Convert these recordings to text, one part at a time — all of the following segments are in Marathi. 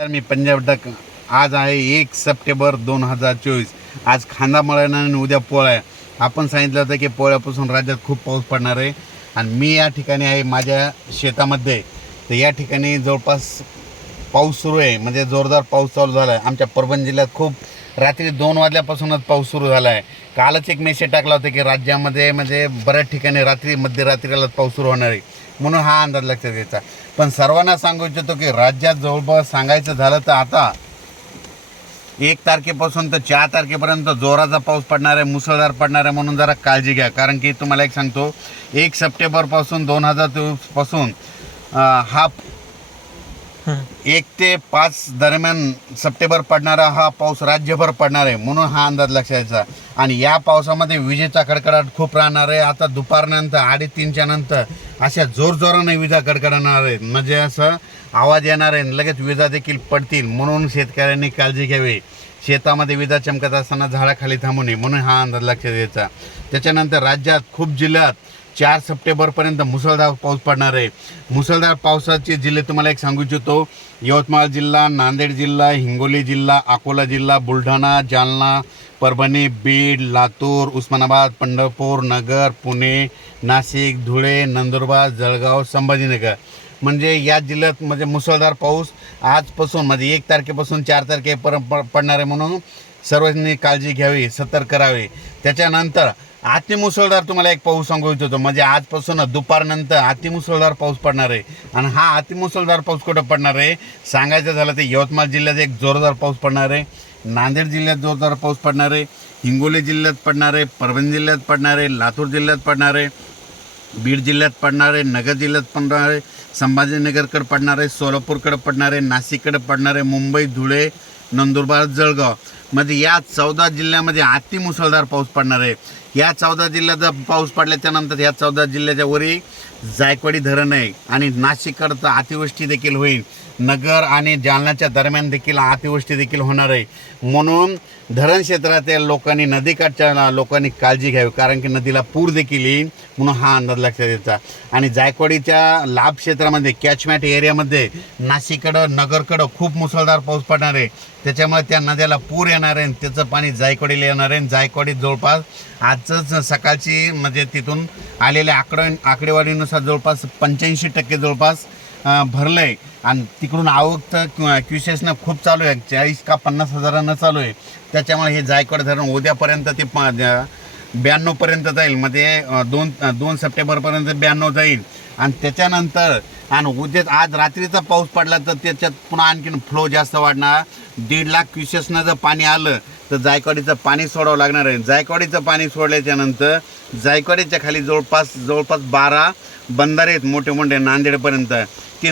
तर मी पंजाब डक. आज आहे 1 सप्टेंबर 2024. आज खांदा मळण आणि उद्या पोळा आहे. आपण सांगितलं होतं की पोळ्यापासून राज्यात खूप पाऊस पडणार आहे आणि मी या ठिकाणी आहे माझ्या शेतामध्ये. तर या ठिकाणी जवळपास पाऊस सुरू आहे, म्हणजे जोरदार पाऊस चालू झाला आहे. आमच्या परभणी जिल्ह्यात खूप रात्री 2 वाजल्यापासूनच पाऊस सुरू झाला आहे. कालच एक मेसेज टाकला होता की राज्यामध्ये म्हणजे बऱ्याच ठिकाणी रात्री मध्यरात्रीला पाऊस सुरू होणार आहे, म्हणून हा अंदाज लक्षात घ्यायचा. पण सर्वांना सांगू इच्छितो की राज्यात जवळपास सांगायचं झालं तर आता 1 तारखेपासून तर 4 तारखेपर्यंत जोराचा पाऊस पडणार आहे, मुसळधार पडणार आहे. म्हणून जरा काळजी घ्या. कारण की तुम्हाला एक सांगतो, 1 सप्टेंबरपासून 2024 हा 1 ते 5 दरम्यान सप्टेंबर पडणारा हा पाऊस राज्यभर पडणार आहे, म्हणून हा अंदाज लक्षायचा. आणि या पावसामध्ये विजेचा कडकडाट खूप राहणार आहे. आता दुपारनंतर 2:30च्या नंतर अशा जोरजोराने विजा कडकडणार आहेत, म्हणजे असं आवाज येणार आहे, लगेच विजा देखील पडतील. म्हणून शेतकऱ्यांनी काळजी घ्यावी. शेतामध्ये विजा चमकत असताना झाडाखाली थांबू नये, म्हणून हा अंदाज लक्षात द्यायचा. त्याच्यानंतर राज्यात खूप जिल्ह्यात 4 सप्टेंबरपर्यंत मुसळधार पाऊस पडणार आहे. मुसळधार पावसाचे जिल्हे तुम्हाला एक सांगू इच्छितो: यवतमाळ जिल्हा, नांदेड जिल्हा, हिंगोली जिल्हा, अकोला जिल्हा, बुलढाणा, जालना, परभणी, बीड, लातूर, उस्मानाबाद, पंढरपूर, नगर, पुणे, नाशिक, धुळे, नंदुरबार, जळगाव, संभाजीनगर. म्हणजे या जिल्ह्यात म्हणजे मुसळधार पाऊस आजपासून म्हणजे 1 तारखेपासून 4 तारखेपर्यंत पडणार आहे, म्हणून सर्वांनी काळजी घ्यावी, सतर्क करावे. त्याच्यानंतर अतिमुसळधार तुम्हाला एक पाऊस सांगू इच्छितो, म्हणजे आजपासून दुपारनंतर अतिमुसळधार पाऊस पडणार आहे. आणि हा अतिमुसळधार पाऊस कुठं पडणार आहे सांगायचं झालं तर यवतमाळ जिल्ह्यात एक जोरदार पाऊस पडणार आहे, नांदेड जिल्ह्यात जोरदार पाऊस पडणार आहे, हिंगोली जिल्ह्यात पडणार आहे, परभणी जिल्ह्यात पडणार आहे, लातूर जिल्ह्यात पडणार आहे, बीड जिल्ह्यात पडणार आहे, नगर जिल्ह्यात पडणार आहे, संभाजीनगरकडे पडणार आहे, सोलापूरकडे पडणार आहे, नाशिककडे पडणार आहे, मुंबई, धुळे, नंदुरबार, जळगाव. म्हणजे या 14 जिल्ह्यामध्ये अतिमुसळधार पाऊस पडणार आहे. या 14 जिल्ह्याचा पाऊस पडल्याच्यानंतर या 14 जिल्ह्याच्या वरी जायकवाडी धरण आहे आणि नाशिककडं तर अतिवृष्टी देखील होईल. नगर आणि जालन्याच्या दरम्यान देखील अतिवृष्टी देखील होणार आहे. म्हणून धरण क्षेत्रातील लोकांनी, नदीकाठच्या लोकांनी काळजी घ्यावी, कारण की नदीला पूर देखील येईल, म्हणून हा अंदाज लक्षात द्यायचा. आणि जायकवाडीच्या लाभ क्षेत्रामध्ये, कॅचमॅट एरियामध्ये नाशिककडं, नगरकडं खूप मुसळधार पाऊस पडणार आहे. त्याच्यामुळे त्या नद्याला पूर येणार आहे, त्याचं पाणी जायकवाडीला येणार आहे. जायकवाडीत जवळपास आजच सकाळची म्हणजे तिथून आलेल्या आकडेवारीनुसार जवळपास 85% जवळपास भरलं आहे. आणि तिकडून आवक तर क्युसेसनं खूप चालू आहे, 40 का 50 हजारांना चालू आहे. त्याच्यामुळे हे जायकवाड धरण उद्यापर्यंत ते 92पर्यंत जाईल, म्हणजे 2 सप्टेंबरपर्यंत 92 जाईल. आणि त्याच्यानंतर आणि उद्या आज रात्रीचा पाऊस पडला तर त्याच्यात पुन्हा आणखीन फ्लो जास्त वाढणार. 1.5 लाख क्युसेसनं जर पाणी आलं तर जायकवाडीचं पाणी सोडावं लागणार आहे. जायकवाडीचं पाणी सोडल्याच्यानंतर जायकवाडीच्या खाली जवळपास 12 बंधारे आहेत मोठे मोठे नांदेडपर्यंत. ते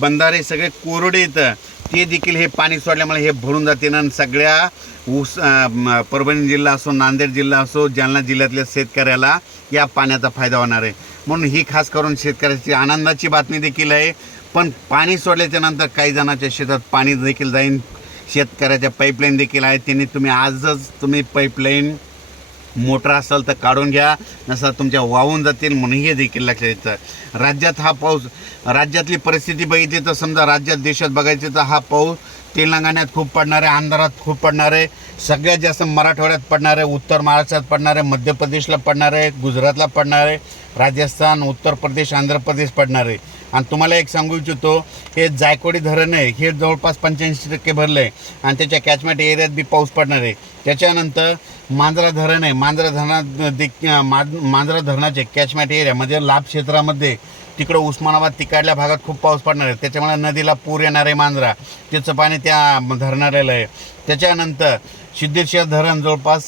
बंधारे सगळे कोरडे येतं, ते देखील हे पाणी सोडल्यामुळे हे भरून जाते. आणि सगळ्या परभणी जिल्हा असो, नांदेड जिल्हा असो, जालना जिल्ह्यातल्या शेतकऱ्याला या पाण्याचा फायदा होणार आहे. म्हणून ही खास करून शेतकऱ्याची आनंदाची बातमी देखील आहे. पण पाणी सोडल्याच्या नंतर काही जणांच्या शेतात पाणी देखील जाईन. शेतकऱ्याच्या पाईपलाईन देखील आहे, त्यांनी तुम्ही आजच पाईपलाईन मोटर असेल तर काढून घ्या, नसा तुमच्या वाहून जातील, म्हणून हे देखील लक्षात येतं. राज्यात हा पाऊस, राज्यातली परिस्थिती बघितली तर समजा राज्यात देशात बघायचं तर हा पाऊस तेलंगणात खूप पडणार आहे, आंध्रात खूप पडणार आहे, सगळ्यात जास्त मराठवाड्यात पडणार आहे, उत्तर महाराष्ट्रात पडणार आहे, मध्य प्रदेशला पडणार आहे, गुजरातला पडणार आहे, राजस्थान, उत्तर प्रदेश, आंध्र प्रदेश पडणार आहे. आणि तुम्हाला एक सांगू इच्छितो, हे जायकवाडी धरण आहे, हे जवळपास 85% भरलं आहे आणि त्याच्या कॅचमेंट एरियात बी पाऊस पडणार आहे. त्याच्यानंतर मांजरा धरण आहे, मांजरा धरणाचे कॅचमेंट एरिया म्हणजे लाभ क्षेत्रामध्ये तिकडं उस्मानाबाद तिकडल्या भागात खूप पाऊस पडणार आहे. त्याच्यामुळे नदीला पूर येणार आहे. मांजरा त्याचं पाणी त्या धरणाऱ्याला आहे. त्याच्यानंतर सिद्धेश्वर धरण जवळपास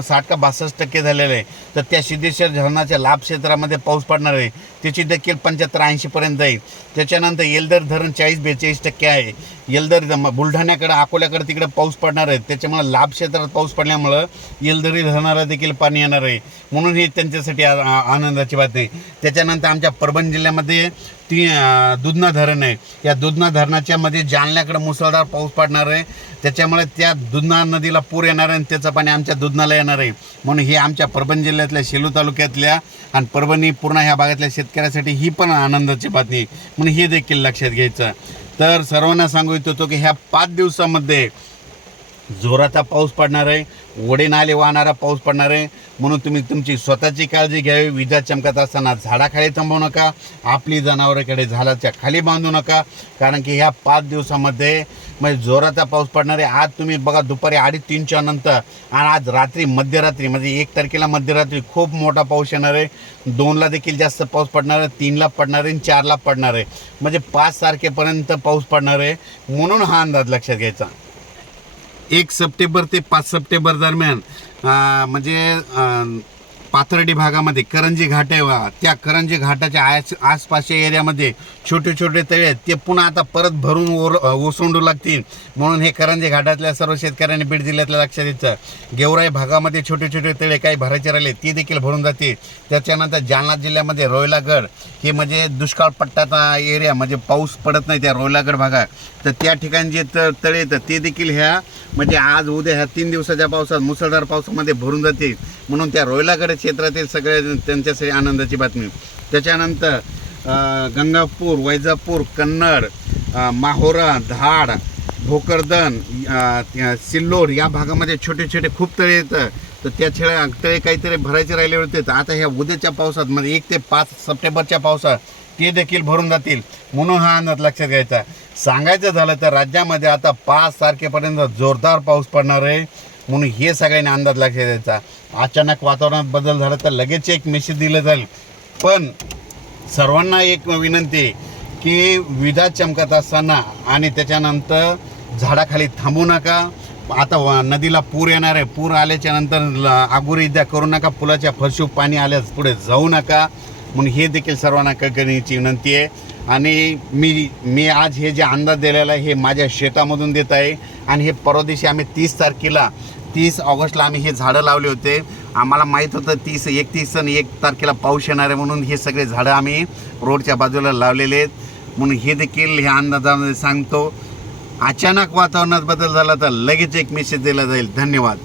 60 का 62% झालेलं आहे. तर त्या सिद्धेश्वर धरणाच्या लाभ क्षेत्रामध्ये पाऊस पडणार आहे, त्याची देखील 75-80पर्यंत जाईल. त्याच्यानंतर येलदर धरण 40-42% आहे. येलदर बुलढाण्याकडं, अकोल्याकडं तिकडे पाऊस पडणार आहे. त्याच्यामुळे लाभ क्षेत्रात पाऊस पडल्यामुळं येलदरी धरणाला देखील पाणी येणार आहे, म्हणून ही त्यांच्यासाठी आनंदाची बात आहे. त्याच्यानंतर आमच्या परभणी जिल्ह्यामध्ये दुधना धरण आहे. या दुधना धरणाच्या मध्ये जालन्याकडे मुसळधार पाऊस पडणार आहे. त्याच्यामुळे त्या दुधना नदीला पूर येणार आहे आणि त्याचं पाणी आमच्या दुधनाला येणार आहे. म्हणून हे आमच्या परभणी जिल्ह्यातल्या सेलू तालुक्यातल्या आणि परभणी पूर्ण ह्या भागातल्या शेतकरी शेतकऱ्यासाठी ही पण आनंदाची बातमी म्हणून हे देखील लक्षात घ्यायचं. तर सर्वांना सांगू इच्छितो की ह्या 5 दिवसामध्ये जोराचा पाऊस पडणार आहे, ओढे नाले वाहणारा पाऊस पडणार आहे. म्हणून तुम्ही तुमची स्वतःची काळजी घ्यावी. विजा चमकत असताना झाडाखाली थांबवू नका, आपली जनावरांकडे झाडाच्या खाली बांधू नका, कारण की ह्या 5 दिवसामध्ये म्हणजे जोराचा पाऊस पडणार आहे. आज तुम्ही बघा दुपारी 2:30-3च्या नंतर आणि आज रात्री मध्यरात्री म्हणजे 1 तारखेला मध्यरात्री खूप मोठा पाऊस येणार आहे. 2ला देखील जास्त पाऊस पडणार आहे, 3ला पडणार आहे आणि 4ला पडणार आहे. म्हणजे 5 तारखेपर्यंत पाऊस पडणार आहे. म्हणून हा अंदाज लक्षात घ्यायचा. 1 सप्टेंबर ते 5 सप्टेंबर दरम्यान म्हणजे पाथर्डी भागामध्ये करंजी घाट आहे, त्या करंजी घाटाच्या आसपासच्या एरियामध्ये छोटे छोटे तळे आहेत, ते पुन्हा आता परत भरून ओसंडू लागतील. म्हणून हे करंजी घाटातल्या सर्व शेतकऱ्यांनी बीड जिल्ह्यातल्या लक्षात द्यायचं. गेवराई भागामध्ये छोटे छोटे तळे काही भरायचे राहिले ते देखील भरून जातील. त्याच्यानंतर जालना जिल्ह्यामध्ये रोयलागड हे म्हणजे दुष्काळ पट्ट्याचा एरिया, म्हणजे पाऊस पडत नाही त्या रोयलागड भागात, तर त्या ठिकाणी जे तळे येतं ते देखील ह्या म्हणजे आज उद्या ह्या 3 दिवसाच्या पावसात मुसळधार पावसामध्ये भरून जातील. म्हणून त्या रोयलागड क्षेत्रातील सगळे त्यांच्यासाठी आनंदाची बातमी. त्याच्यानंतर गंगापूर, वैजापूर, कन्नड, माहोरा, धाड, भोकरदन, सिल्लोड या भागामध्ये छोटे छोटे खूप तळे येतं. तर त्या तळे काहीतरी भरायचे राहिले होते, तर आता ह्या उद्याच्या पावसात म्हणजे 1 ते 5 सप्टेंबरच्या पावसात ते देखील भरून जातील. म्हणून हा अंदाज लक्षात घ्यायचा. सांगायचं झालं तर राज्यामध्ये आता 5 तारखेपर्यंत जोरदार पाऊस पडणार आहे. म्हणून हे सगळ्यांनी अंदाज लक्षात द्यायचा. अचानक वातावरणात बदल झाला तर लगेच एक मेसेज दिलं जाईल. पण सर्वांना एक विनंती आहे की विजा चमकत असताना आणि त्याच्यानंतर झाडाखाली थांबू नका. आता नदीला पूर येणार आहे, पूर आल्याच्या नंतर आगोरी द्या करू नका, पुलाच्या फरशीवर पाणी आल्यास पुढे जाऊ नका. म्हणून हे देखील सर्वांना करण्याची विनंती आहे. आणि मी आज हे जे अंदाज दिलेला आहे हे माझ्या शेतामधून देत आहे. आणि हे परवा दिवशी आम्ही 30 ऑगस्टला आम्ही हे झाडं लावले होते. आम्हाला माहीत होतं 31 आणि 1 तारखेला पाऊस येणार आहे, म्हणून हे सगळे झाडं आम्ही रोडच्या बाजूला लावलेले आहेत. म्हणून हे देखील ह्या अंदाजामध्ये सांगतो. अचानक वातावरणात बदल झाला तर लगेच एक मेसेज दिला जाईल. धन्यवाद.